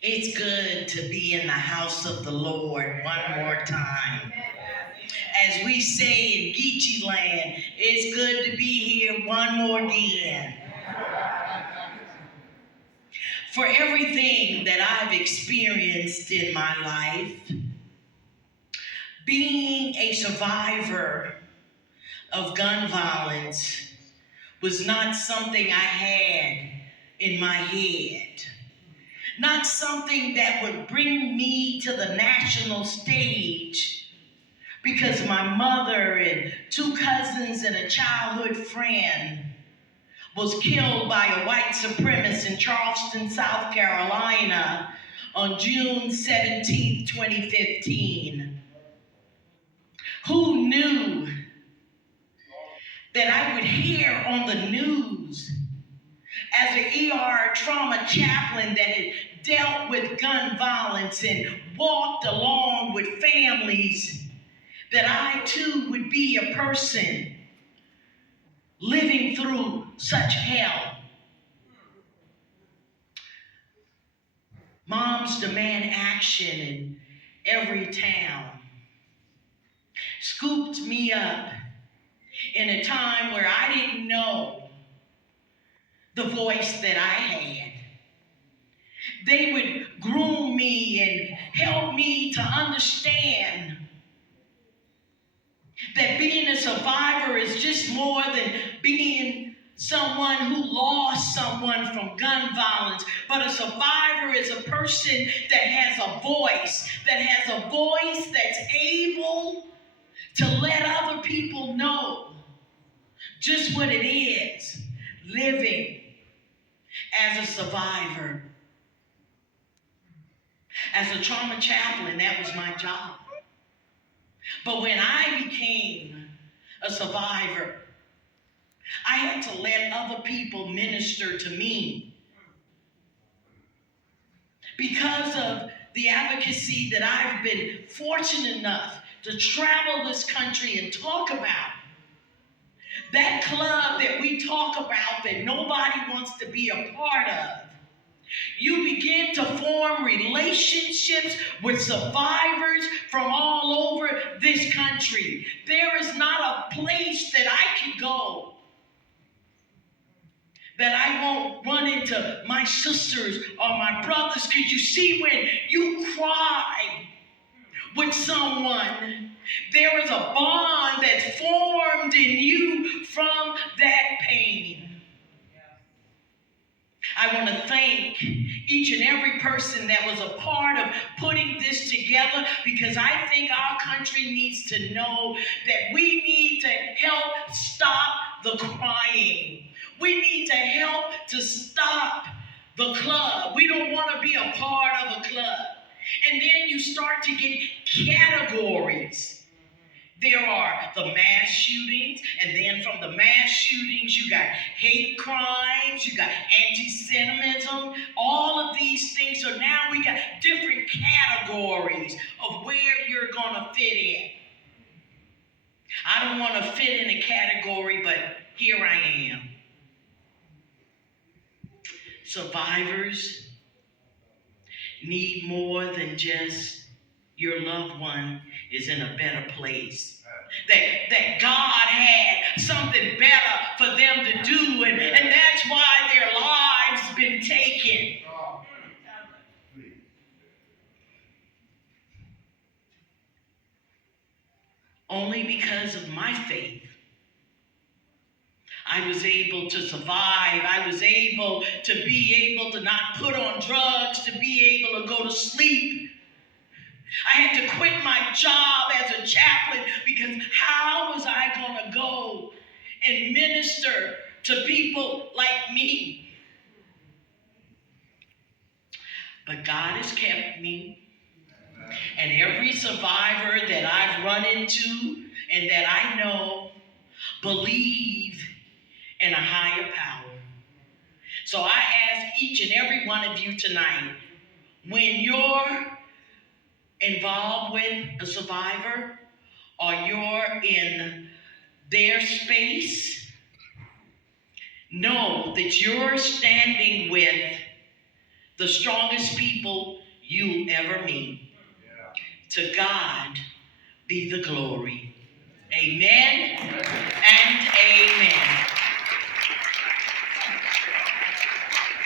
It's good to be in the house of the Lord one more time. As we say in Geechee land, it's good to be here one more again. For everything that I've experienced in my life, being a survivor of gun violence was not something I had in my head. Not something that would bring me to the national stage, because my mother and two cousins and a childhood friend was killed by a white supremacist in Charleston, South Carolina on June 17, 2015. Who knew that I would hear on the news as an ER trauma chaplain that had dealt with gun violence and walked along with families, that I too would be a person living through such hell? Moms demand action in every town scooped me up in a time where I didn't know the voice that I had. They would groom me and help me to understand that being a survivor is just more than being someone who lost someone from gun violence. But a survivor is a person that has a voice, that's able to let other people know just what it is living as a survivor. As a trauma chaplain, that was my job. But when I became a survivor, I had to let other people minister to me. Because of the advocacy that I've been fortunate enough to travel this country and talk about, that club that we talk about that nobody wants to be a part of, you begin to form relationships with survivors from all over this country. There is not a place that I can go that I won't run into my sisters or my brothers. Because you see, when you cry with someone, there is a bond that's formed in you from that pain. I want to thank each and every person that was a part of putting this together, because I think our country needs to know that we need to help stop the crying. We need to help to stop the club. We don't want to be a part of a club. And then you start to get categories. There are the mass shootings, and then from the mass shootings, you got hate crimes, you got anti-Semitism, all of these things. So now we got different categories of where you're going to fit in. I don't want to fit in a category, but here I am. Survivors need more than just your loved one is in a better place. That God had something better for them to do, and that's why their lives been taken. Only because of my faith, I was able to survive. I was able to not put on drugs, to be able to go to sleep. I had to quit my job as a chaplain, because how was I going to go and minister to people like me? But God has kept me. And every survivor that I've run into and that I know believe in a higher power. So I ask each and every one of you tonight, when you're involved with a survivor or you're in their space, know that you're standing with the strongest people you'll ever meet. To God be the glory. Amen and amen.